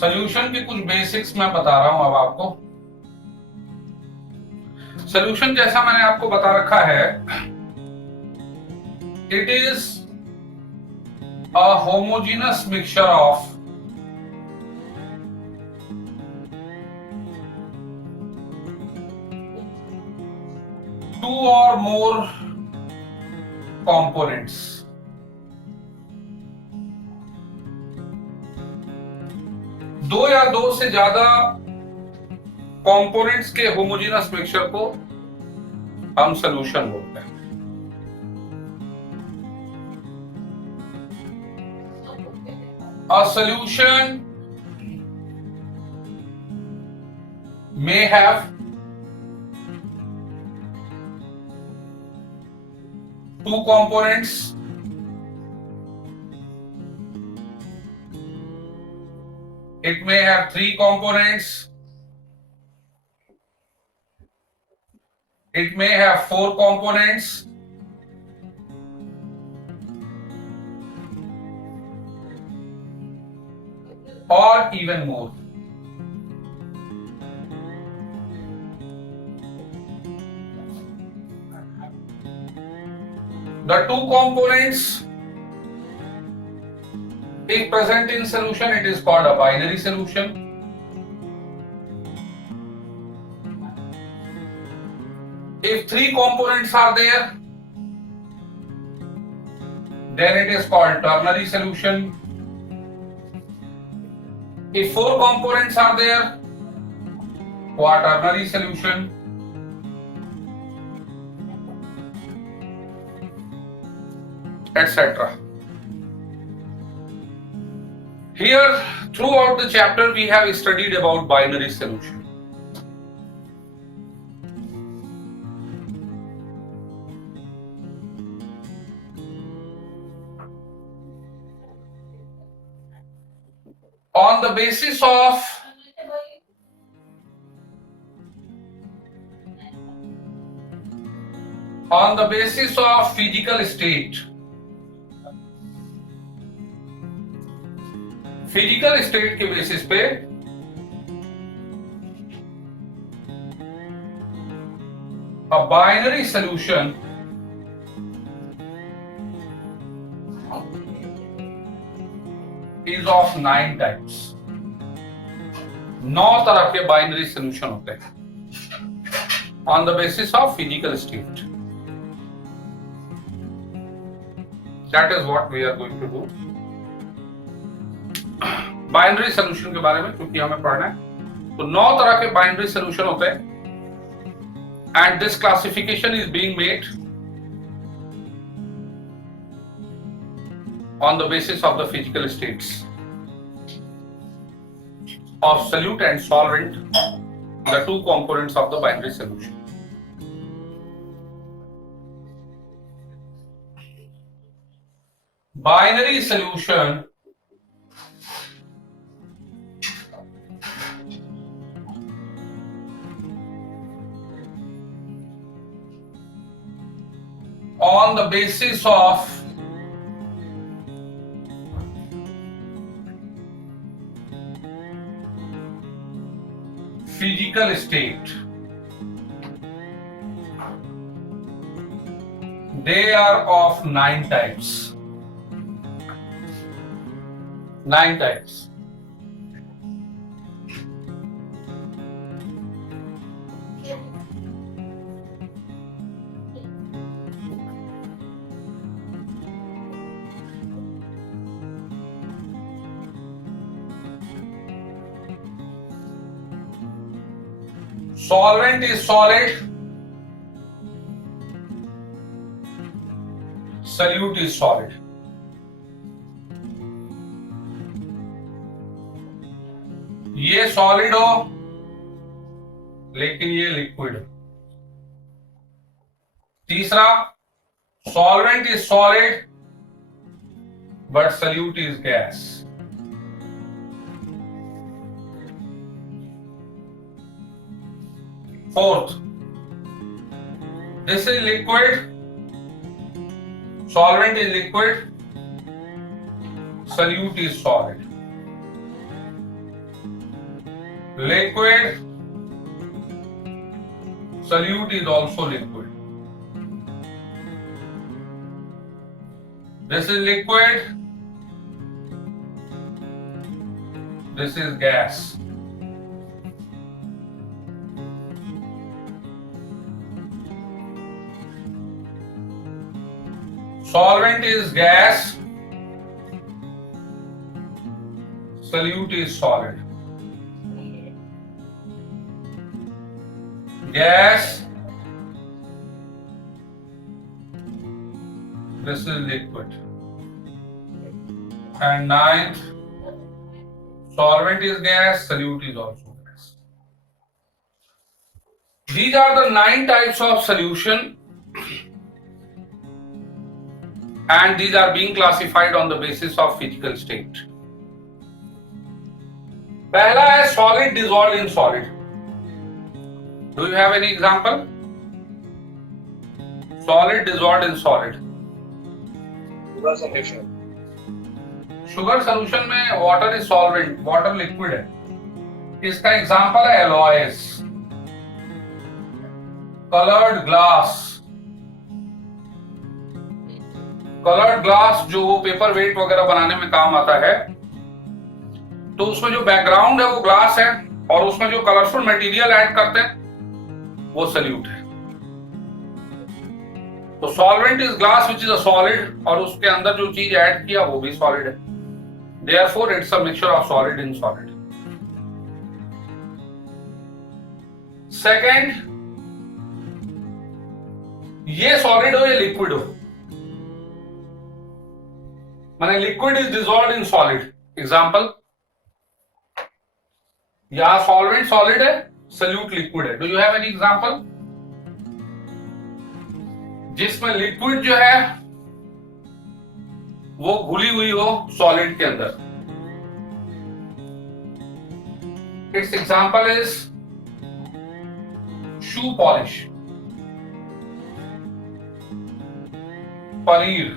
Solution के कुछ basics मैं बता रहा हूं अब आपको। सॉल्यूशन जैसा मैंने आपको बता रखा है, it is a homogeneous mixture of two or more components। दो या दो से ज्यादा कंपोनेंट्स के होमोजेनस मिक्सचर को हम सॉल्यूशन बोलते हैं। A solution may have two components, it may have three components, it may have four components, or even more. The two components, if present in solution, it is called a binary solution. If three components are there, then it is called ternary solution. If four components are there, quaternary solution. Etc. Here, throughout the chapter, we have studied about binary solution. On the basis of physical state, physical state के basis पे a binary solution is of 9 types। 9 तरह के binary solution होते हैं on the basis of physical state. That is what we are going to do. Binary solution के बारे में क्योंकि हमें पढ़ना है, तो 9 तरह के बाइनरी सॉल्यूशन होते हैं and this classification is being made on the basis of the physical states of solute and solvent, the two components of the binary solution. Binary solution on the basis of physical state, they are of 9 types। 9 types। Solvent is solid, solute is solid। ये solid हो लेकिन ये liquid हो। तीसरा, solvent is solid but solute is gas. Fourth, this is liquid, solvent is liquid, solute is solid। Liquid, solute is also liquid. This is liquid, this is gas. Solvent is gas, solute is solid. Gas, this is liquid. And ninth, solvent is gas, solute is also gas. These are the 9 types of solution, and these are being classified on the basis of physical state. पहला है solid dissolved in solid. Do you have any example? Solid dissolved in solid. Sugar solution. Sugar solution में water is solvent, water liquid है. इसका example है alloys, coloured glass. Coloured glass जो वो paper wait वगैरह बनाने में काम आता है, तो उसमें जो बैकग्राउंड है वो ग्लास है और उसमें जो कलरफुल मटेरियल ऐड करते हैं वो सल्यूट है. तो solvent is glass which is a solid, और उसके अंदर जो चीज ऐड किया वो भी सॉलिड है. Therefore, it's a mixture of solid in solid. Second, ये solid हो या liquid हो, माने liquid is dissolved in solid. Example, यहाँ solvent solid है, solute liquid है. Do you have any example? जिसमें liquid जो है वो घुली हुई हो सॉलिड के अंदर. Its example is shoe polish, paneer.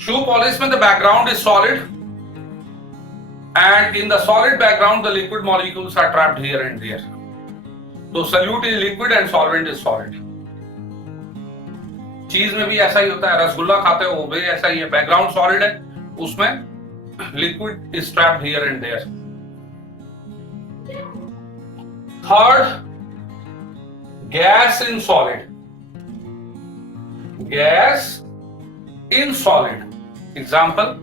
Shoe polish में the background is solid, and in the solid background the liquid molecules are trapped here and there. So solute is liquid and solvent is solid. चीज में भी ऐसा ही होता है. रसगुल्ला खाते हो वो भी ऐसा ही है, बैकग्राउंड सॉलिड है, उसमें liquid is trapped here and there. Third, gas in solid. Gas in solid. Example,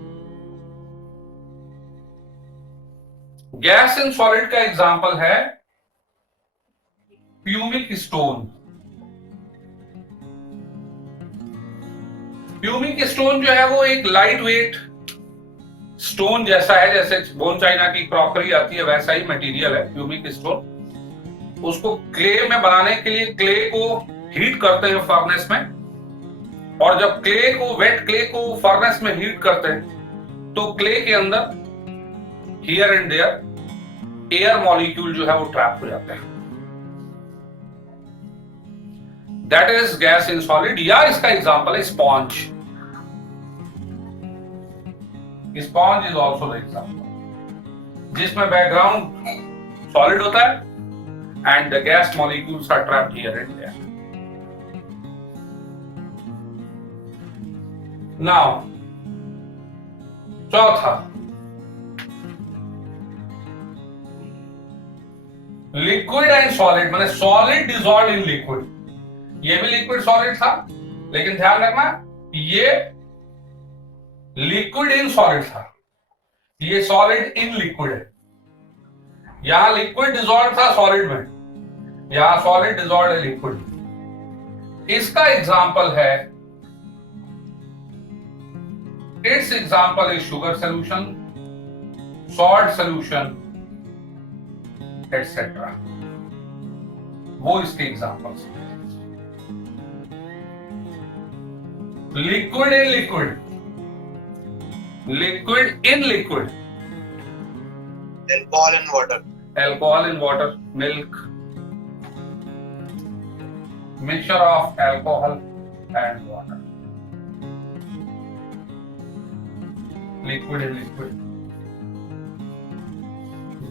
gas in solid का एग्जांपल है प्यूमिक स्टोन. प्यूमिक स्टोन जो है वो एक लाइट वेट स्टोन जैसा है, जैसे बोन चाइना की क्रॉकरी आती है वैसा ही मटेरियल है प्यूमिक स्टोन. उसको क्ले में बनाने के लिए क्ले को हीट करते हैं फर्नेस में, और जब क्ले को, वेट क्ले को फर्नेस में हीट करते हैं तो क्ले के अंदर here and there air molecule जो है वो ट्रैप हो जाते हैं. That is gas in solid. या इसका एग्जांपल है sponge. Sponge is also the example, जिसमें बैकग्राउंड सॉलिड होता है and the gas molecules are trapped here and there. Now चौथा, लिक्विड एंड सॉलिड, माने सॉलिड डिसॉल्व इन लिक्विड. ये भी लिक्विड सॉलिड था, लेकिन ध्यान रखना ये लिक्विड इन सॉलिड था, ये सॉलिड इन लिक्विड है. यहां लिक्विड डिसॉल्व था सॉलिड में, यहां सॉलिड डिसॉल्व है लिक्विड. इसका एग्जांपल है, it's example is sugar solution, salt solution etcetera. वो इसके examples. Liquid in liquid, liquid in liquid. Alcohol in water. Alcohol in water, milk, mixture of alcohol and water. Liquid in liquid.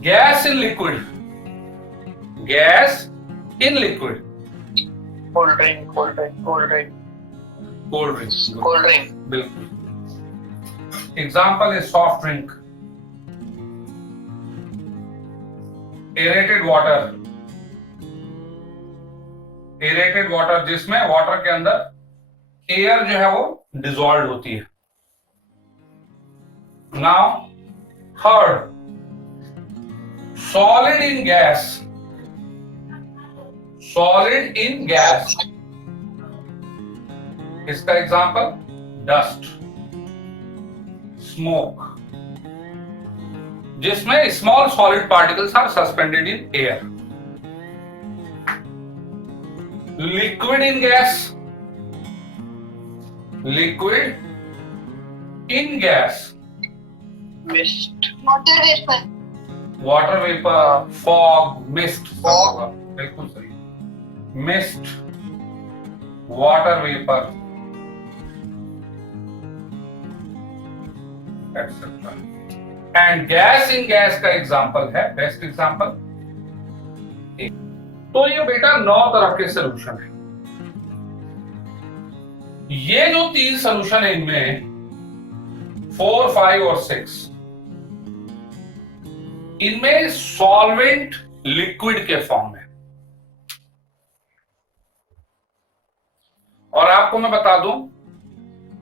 Gas in liquid. Gas in liquid. Cold drink, cold drink, cold drink, Cold drink. cold drink. बिल्कुल. Example is soft drink. Aerated water. Aerated water जिसमें water के अंदर air जो है वो dissolve होती है. Now, third, solid in gas. Solid in gas. इसका एग्जाम्पल डस्ट, स्मोक, जिसमें small solid particles are suspended in air. Liquid in gas. Liquid in gas. Mist. water vapor, water vapour, fog, mist. Fog. बिल्कुल सही. Mist, water vapour, etcetera. And gas in gas का example है, best example. तो ये बेटा 9 तरह के solution है. ये जो 3 सोल्यूशन है इनमें 4, 5 और 6, इनमें सॉल्वेंट लिक्विड के फॉर्म में. और आपको मैं बता दूं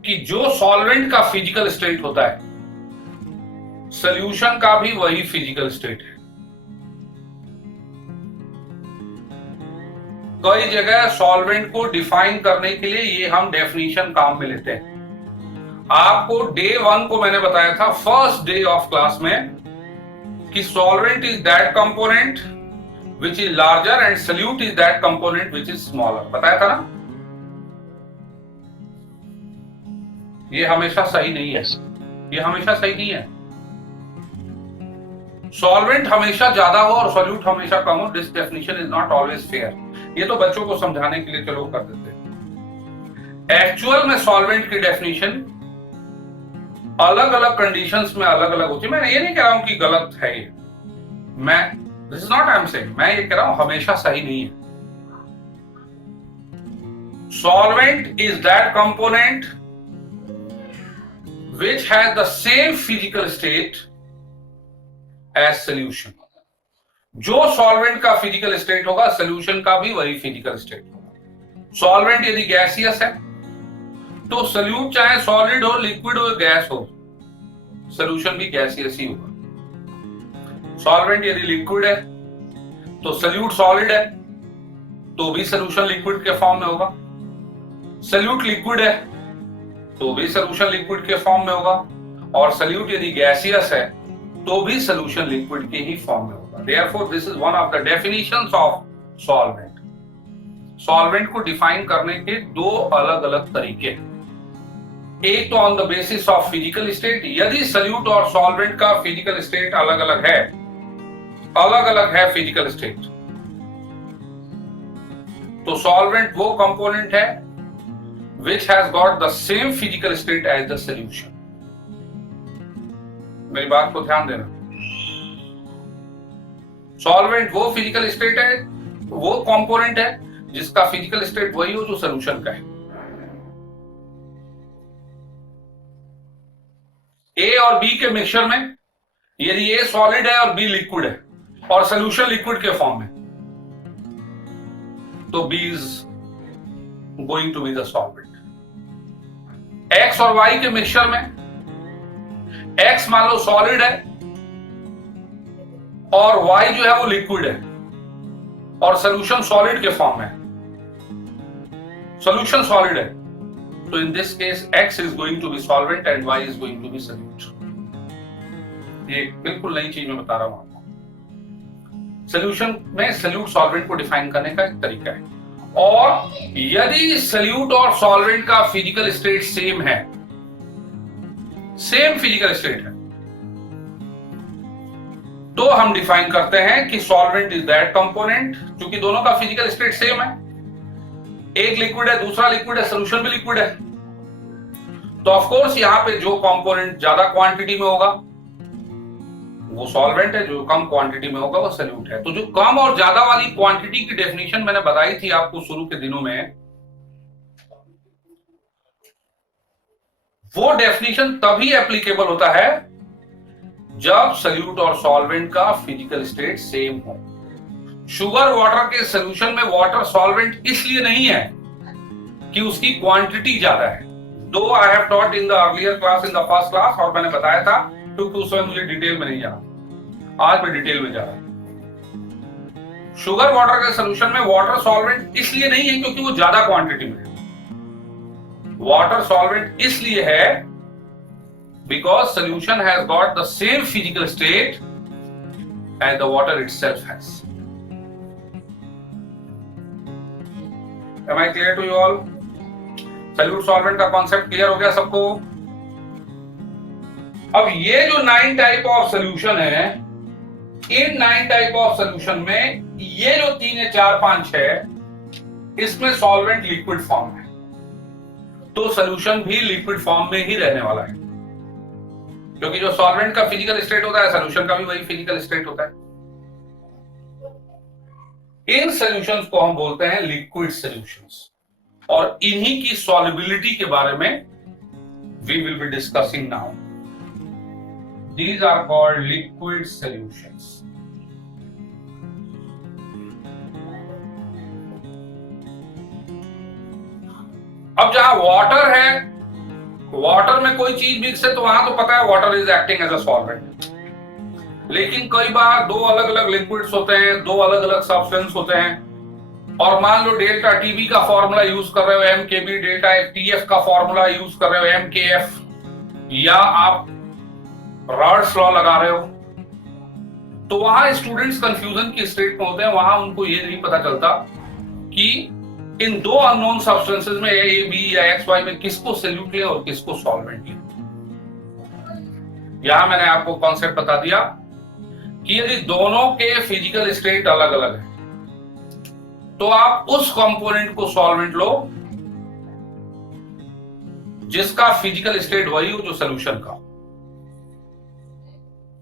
कि जो सॉल्वेंट का फिजिकल स्टेट होता है, सॉल्यूशन का भी वही फिजिकल स्टेट है. कई जगह सॉल्वेंट को डिफाइन करने के लिए ये हम डेफिनेशन काम में लेते हैं. आपको डे 1 को मैंने बताया था, फर्स्ट डे ऑफ क्लास में, कि solvent is that component which is larger and solute is that component which is smaller. बताया था ना. ये हमेशा सही नहीं है. ये हमेशा सही नहीं है. सॉल्वेंट हमेशा ज्यादा हो और सॉल्यूट हमेशा कम हो. This definition is not always fair. ये तो बच्चों को समझाने के लिए चलो कर देते हैं. एक्चुअल में सॉल्वेंट की डेफिनेशन अलग अलग कंडीशंस में अलग अलग होती है. मैं ये नहीं कह रहा हूं कि गलत है ये. This is not I am saying, मैं ये कह रहा हूं हमेशा सही नहीं है. Solvent is that component which has the same physical state as solution. जो सॉल्वेंट का फिजिकल स्टेट होगा, सॉल्यूशन का भी वही फिजिकल स्टेट होगा. सॉल्वेंट यदि गैसियस है तो सॉल्यूट चाहे सॉलिड हो, लिक्विड हो, गैस हो, सॉल्यूशन भी गैसियस ही होगा. सॉल्वेंट यदि लिक्विड है तो सॉल्यूट सॉलिड है तो भी सॉल्यूशन लिक्विड के फॉर्म में होगा. सॉल्यूट लिक्विड है तो भी सॉल्यूशन लिक्विड के फॉर्म में होगा. और सॉल्यूट यदि गैसियस है तो भी सॉल्यूशन लिक्विड के ही फॉर्म में होगा. Therefore this is one of the definitions of solvent. Solvent को डिफाइन करने के 2 अलग अलग तरीके हैं. एक तो on the basis of physical state. यदि सॉल्यूट और सॉल्वेंट का फिजिकल स्टेट अलग अलग है फिजिकल स्टेट, तो सॉल्वेंट वो कंपोनेंट है which has got the same physical state as the solution. मेरी बात को ध्यान देना. सॉल्वेंट वो फिजिकल स्टेट है, वो कंपोनेंट है जिसका फिजिकल स्टेट वही हो जो सॉल्यूशन का है. ए और बी के मिक्सचर में यदि ए सॉलिड है और बी लिक्विड है और सॉल्यूशन लिक्विड के फॉर्म में, तो B is going to be the solvent. X और वाई के मिक्सचर में एक्स मान लो सॉलिड है और वाई जो है वो लिक्विड है और सॉल्यूशन सॉलिड के फॉर्म में. सॉल्यूशन सॉलिड है तो in this case x is going to be solvent and y is going to be solute. ये बिल्कुल नई चीज मैं बता रहा हूं आपको. सॉल्यूशन में सॉल्यूट सॉल्वेंट को डिफाइन करने का एक तरीका है. और यदि सॉल्यूट और सॉल्वेंट का फिजिकल स्टेट सेम है, सेम फिजिकल स्टेट है, तो हम डिफाइन करते हैं कि सॉल्वेंट इज दैट कंपोनेंट. क्योंकि दोनों का फिजिकल स्टेट सेम है, एक लिक्विड है, दूसरा लिक्विड है, सोल्यूशन भी लिक्विड है, तो ऑफ कोर्स यहां पे जो कंपोनेंट ज्यादा क्वांटिटी में होगा वो सॉल्वेंट है, जो कम क्वांटिटी में होगा वो सॉल्यूट है। तो जो कम और ज्यादा वाली क्वांटिटी की डेफिनेशन मैंने बताई थी आपको शुरू के दिनों में, वो डेफिनेशन तभी एप्लीकेबल होता है जब सॉल्यूट और सॉल्वेंट का फिजिकल स्टेट सेम हो। शुगर वाटर के सॉल्यूशन में वाटर सॉल्वेंट इसलिए नहीं है कि उसकी क्वांटिटी ज्यादा है। दो I have taught in the earlier class, in the first class, और मैंने बताया था क्योंकि उस समय मुझे डिटेल में नहीं जाना, आज मैं डिटेल में जा रहा हूं। शुगर वाटर के सॉल्यूशन में वाटर सॉल्वेंट इसलिए नहीं है क्योंकि वो ज्यादा क्वांटिटी में है। वाटर सॉल्वेंट इसलिए है because solution has got the same physical state as the water itself has. Am I clear to you all? Solute solvent का कॉन्सेप्ट क्लियर हो गया सबको? अब ये जो 9 टाइप ऑफ सॉल्यूशन है, इन 9 टाइप ऑफ सॉल्यूशन में ये जो 3 है 4 5 है, इसमें सॉल्वेंट लिक्विड फॉर्म है, तो सॉल्यूशन भी लिक्विड फॉर्म में ही रहने वाला है, क्योंकि जो सॉल्वेंट का फिजिकल स्टेट होता है सॉल्यूशन का भी वही फिजिकल स्टेट होता है। इन सॉल्यूशंस को हम बोलते हैं लिक्विड सॉल्यूशंस, और इन्हीं की सॉल्युबिलिटी के बारे में we will be discussing now. These are called liquid solutions. अब जहां वाटर है, वाटर में कोई चीज मिक्स है तो वहां तो पता है water is acting as a solvent, लेकिन कई बार दो अलग अलग लिक्विड्स होते हैं, दो अलग अलग सब्सटेंस होते हैं, और मान लो डेल्टा टीबी का फॉर्मूला यूज कर रहे हो एमकेबी, डेल्टा टीएफ का फॉर्मूला यूज कर रहे हो एमकेएफ, या आप रॉड्स लॉ लगा रहे हो, तो वहां स्टूडेंट्स कंफ्यूजन की स्टेट में होते हैं। वहां उनको ये नहीं पता चलता कि इन दो अननोन सब्सटेंसेस में ए बी या एक्स वाई में किसको सॉल्यूट लें और किसको सॉल्वेंट लें। यहां मैंने आपको कॉन्सेप्ट बता दिया कि यदि दोनों के फिजिकल स्टेट अलग अलग है तो आप उस कंपोनेंट को सॉल्वेंट लो जिसका फिजिकल स्टेट वही हो जो सॉल्यूशन का।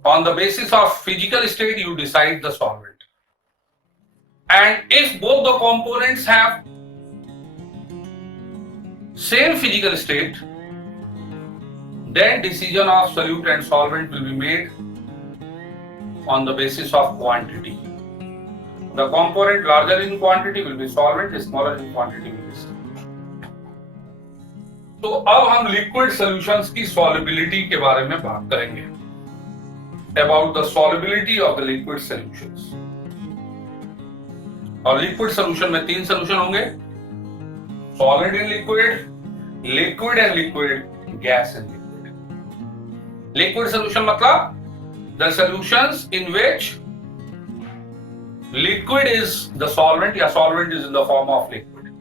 On the basis of physical state, you decide the solvent. And if both the components have same physical state, then decision of solute and solvent will be made on the basis of quantity. The component larger in quantity will be solvent, smaller in quantity will be solvent. तो अब हम liquid solutions की solubility के बारे में बात करेंगे। About the solubility of the liquid solutions. और liquid solution में 3 solution होंगे, solid in liquid, liquid and liquid, gas and liquid. Liquid solution मतलब the solutions in which liquid is the solvent या solvent is in the form of liquid.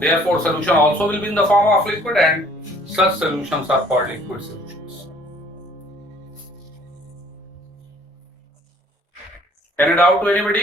Therefore, solution also will be in the form of liquid, and such solutions are called liquid solutions. Any doubt to anybody?